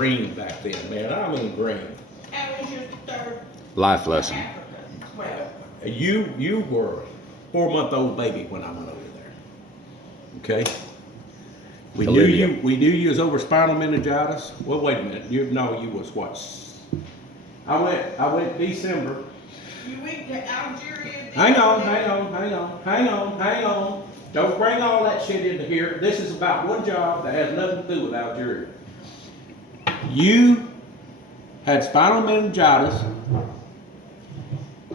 green back then, man. I mean green. How was your third Life lesson. Africa? Well, You were a 4-month-old baby when I went over there. Okay? We knew Olivia. we knew you was over spinal meningitis. Well, wait a minute. You was what? I went December. you went to Algeria. Hang on. Don't bring all that shit into here. This is about one job that has nothing to do with Algeria. You had spinal meningitis,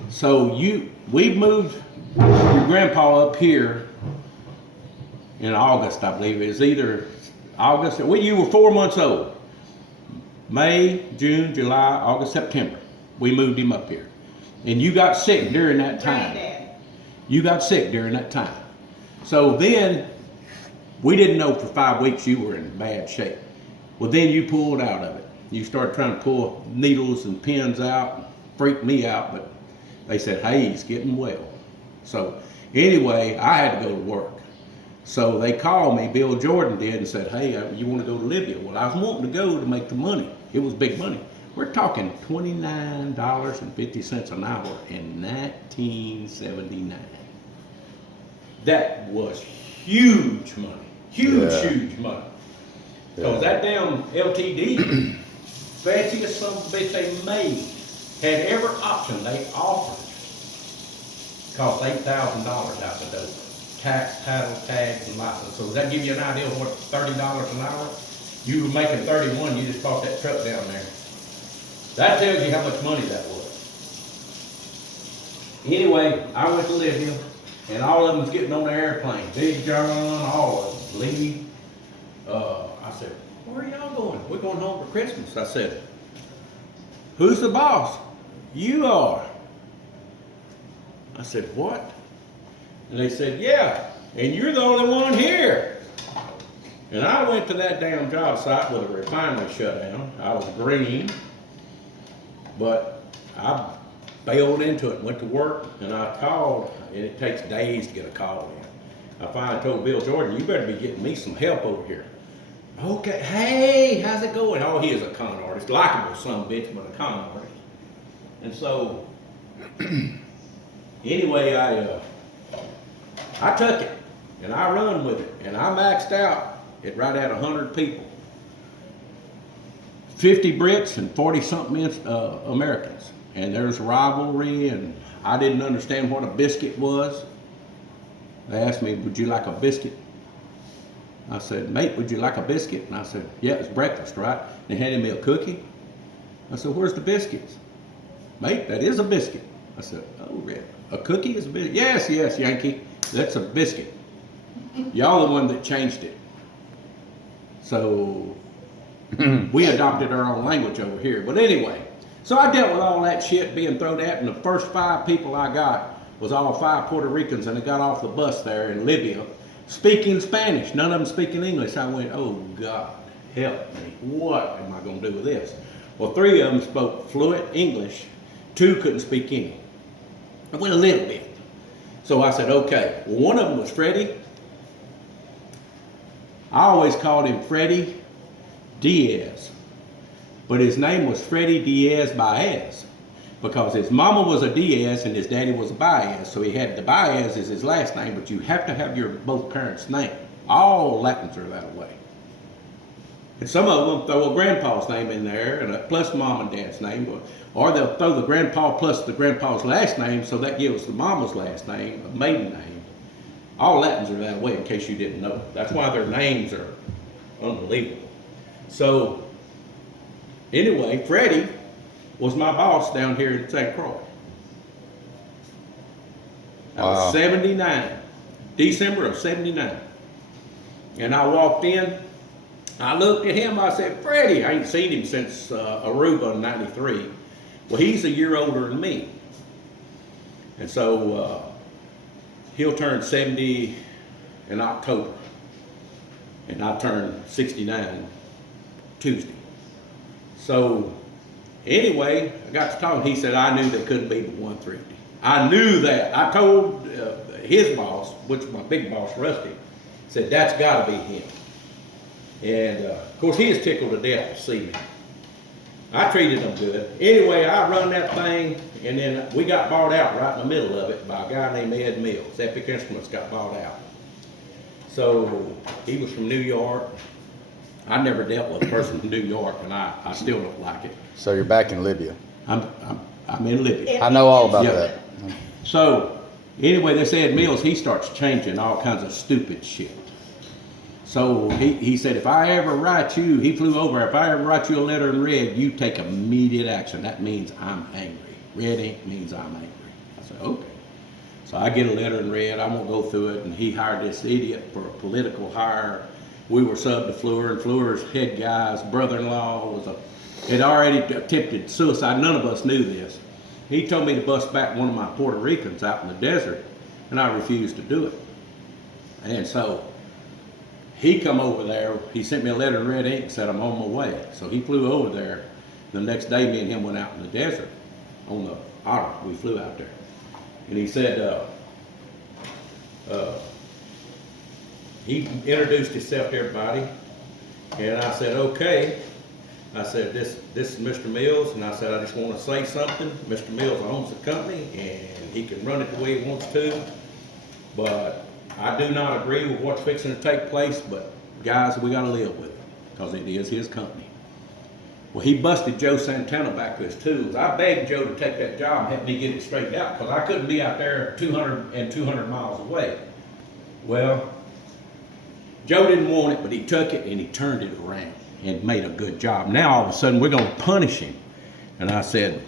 so we moved your grandpa up here in August, I believe. It was either August, you were 4 months old. May, June, July, August, September. We moved him up here. And you got sick during that time. Granddad. You got sick during that time. So then, we didn't know for 5 weeks you were in bad shape. Well, then you pulled out of it. You started trying to pull needles and pins out, freaked me out, but they said, hey, he's getting well. So anyway, I had to go to work. So they called me, Bill Jordan did, and said, hey, you want to go to Libya? Well, I was wanting to go to make the money. It was big money. We're talking $29.50 an hour in 1979. That was huge money. Huge money. Because that damn LTD, fanciest son of a bitch they made, had every option they offered. Cost $8,000 out the door. Tax, title, tags, and license. So does that give you an idea of what $30 an hour? You were making 31, you just bought that truck down there. That tells you how much money that was. Anyway, I went to Libya, and all of them was getting on the airplane. Big John, all of them. Lee. I said, where are y'all going? We're going home for Christmas. I said, who's the boss? You are. I said, what? And they said, yeah, and you're the only one here. And I went to that damn job site with a refinery shut down. I was green, but I bailed into it, went to work, and I called, and it takes days to get a call in. I finally told Bill Jordan, you better be getting me some help over here. Okay, hey, how's it going? Oh, he is a con artist, likable son of a bitch, but a con artist. And so, anyway, I took it, and I run with it, and I maxed out at right at 100 people. 50 Brits and 40-something Americans. And there's rivalry, and I didn't understand what a biscuit was. They asked me, would you like a biscuit? I said, mate, would you like a biscuit? And I said, yeah, it's breakfast, right? They handed me a cookie. I said, where's the biscuits? Mate, that is a biscuit. I said, oh, Red, a cookie is a biscuit? Yes, Yankee, that's a biscuit. Y'all the one that changed it. So we adopted our own language over here. But anyway, so I dealt with all that shit being thrown at, and the first 5 people I got was all 5 Puerto Ricans, and they got off the bus there in Libya speaking Spanish. None of them speaking English. I went, oh God, help me. What am I going to do with this? Well, 3 of them spoke fluent English. 2 couldn't speak any. I went a little bit. So I said, okay. Well, one of them was Freddie. I always called him Freddie Diaz, but his name was Freddie Diaz Baez because his mama was a Diaz and his daddy was a Baez, so he had the Baez as his last name, but you have to have your both parents' name. All Latins are that way. And some of them throw a grandpa's name in there and plus mom and dad's name, or they'll throw the grandpa plus the grandpa's last name, so that gives the mama's last name a maiden name. All Latins are that way, in case you didn't know. That's why their names are unbelievable. So, anyway, Freddie was my boss down here in St. Croix. That was 79, December of 79. And I walked in, I looked at him, I said, Freddie, I ain't seen him since Aruba in 93. Well, he's a year older than me. And so, he'll turn 70 in October, and I turn 69 Tuesday. So anyway, I got to talking. He said, I knew they couldn't be but 150. I knew that. I told his boss, which was my big boss, Rusty, said, that's got to be him. And of course, he is tickled to death to see me. I treated them good. Anyway, I run that thing, and then we got bought out right in the middle of it by a guy named Ed Mills. Epic Instruments got bought out. So he was from New York. I never dealt with a person from New York, and I still don't like it. So you're back in Libya. I'm in Libya. I know all about Yeah. that. So anyway, this Ed Mills, he starts changing all kinds of stupid shit. So he said, if I ever write you, he flew over, if I ever write you a letter in red, you take immediate action. That means I'm angry. Red ink means I'm angry. I said, okay. So I get a letter in red, I won't go through it, and he hired this idiot for a political hire. We were sub to Fleur, and Fleur's head guy's brother-in-law had already attempted suicide. None of us knew this. He told me to bust back one of my Puerto Ricans out in the desert, and I refused to do it. And so he come over there, he sent me a letter in red ink and said I'm on my way. So he flew over there. The next day, me and him went out in the desert on the Otter. We flew out there. And he said, he introduced himself to everybody. And I said, okay. I said, this is Mr. Mills. And I said, I just want to say something. Mr. Mills owns the company and he can run it the way he wants to. But I do not agree with what's fixing to take place. But guys, we got to live with it because it is his company. Well, he busted Joe Santana back to his tools. I begged Joe to take that job and help me get it straightened out because I couldn't be out there 200 miles away. Well, Joe didn't want it, but he took it and he turned it around and made a good job. Now, all of a sudden, we're going to punish him. And I said,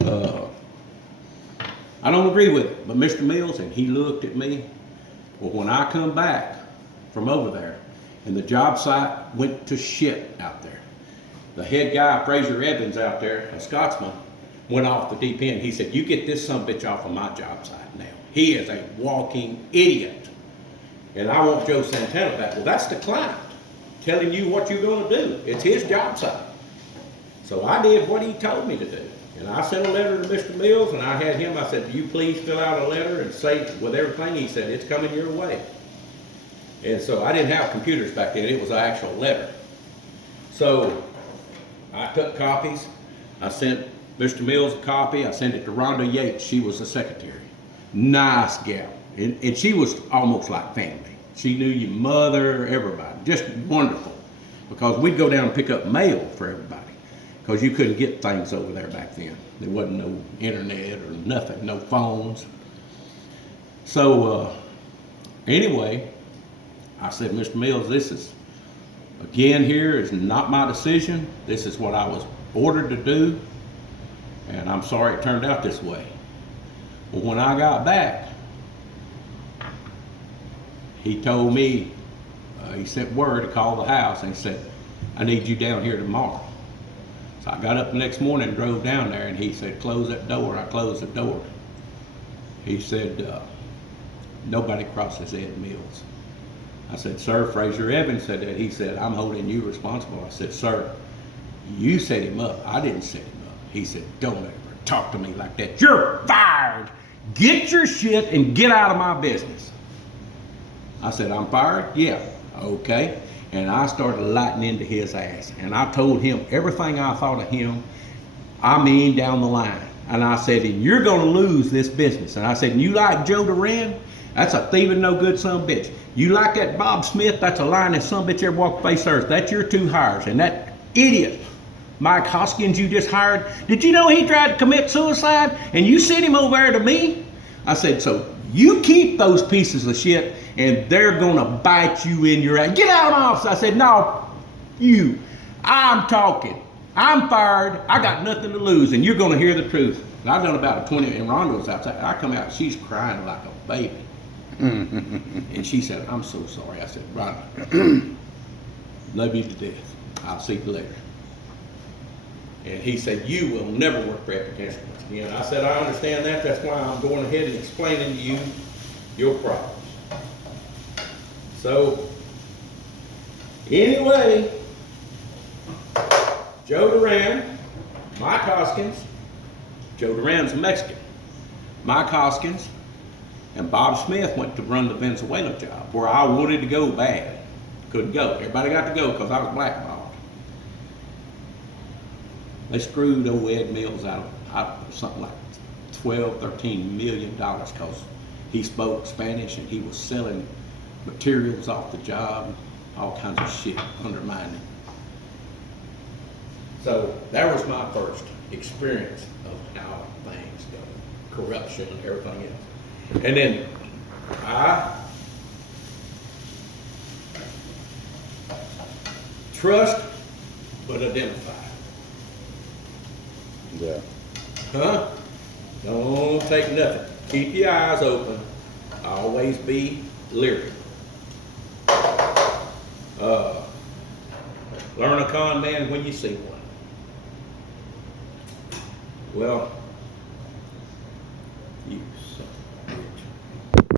I don't agree with it, but Mr. Mills, and he looked at me. Well, when I come back from over there and the job site went to shit out there, the head guy, Fraser Evans out there, a Scotsman, went off the deep end. He said, you get this sumbitch off of my job site now. He is a walking idiot. And I want Joe Santana back. Well, that's the client telling you what you're going to do. It's his job site. So I did what he told me to do. And I sent a letter to Mr. Mills, and I had him, I said, do you please fill out a letter and say with everything? He said, it's coming your way. And so I didn't have computers back then. It was an actual letter. So I took copies. I sent Mr. Mills a copy. I sent it to Rhonda Yates. She was the secretary. Nice gal. And she was almost like family. She knew your mother, everybody. Just wonderful. Because we'd go down and pick up mail for everybody. Because you couldn't get things over there back then. There wasn't no internet or nothing, no phones. So anyway, I said, Mr. Mills, this is, again here is not my decision. This is what I was ordered to do. And I'm sorry it turned out this way. Well, when I got back, he told me, he sent word to call the house and he said, I need you down here tomorrow. So I got up the next morning and drove down there and he said, close that door. I closed the door. He said, nobody crosses Ed Mills. I said, sir, Fraser Evans said that. He said, I'm holding you responsible. I said, sir, you set him up. I didn't set him up. He said, don't ever talk to me like that. You're fired. Get your shit and get out of my business. I said, I'm fired? Yeah. Okay. And I started lighting into his ass. And I told him everything I thought of him, I mean down the line. And I said, and you're going to lose this business. And I said, and you like Joe Duran? That's a thieving, no good son of a bitch. You like that Bob Smith? That's a lying son of a bitch ever walked the face of earth. That's your two hires. And that idiot, Mike Hoskins, you just hired, did you know he tried to commit suicide? And you sent him over there to me? I said, so you keep those pieces of shit and they're gonna bite you in your ass. Get out of my office. I said, no, you, I'm talking. I'm fired. I got nothing to lose and you're gonna hear the truth. And I've done about a 20, and Rhonda was outside. I come out, she's crying like a baby. And she said, I'm so sorry. I said, Rhonda, love you to death. I'll see you later. And he said, you will never work for Epic Instruments again. I said, I understand that. That's why I'm going ahead and explaining to you your problems. So, anyway, Joe Duran, Mike Hoskins, Joe Duran's a Mexican. Mike Hoskins and Bob Smith went to run the Venezuela job where I wanted to go bad. Couldn't go. Everybody got to go because I was blackballed. They screwed old Ed Mills out of something like 12, $13 million because he spoke Spanish and he was selling materials off the job, all kinds of shit, undermining. So that was my first experience of how things go, corruption and everything else. And then I trust but identify. Yeah. Huh? Don't take nothing. Keep your eyes open. Always be leery. Learn a con man when you see one. Well,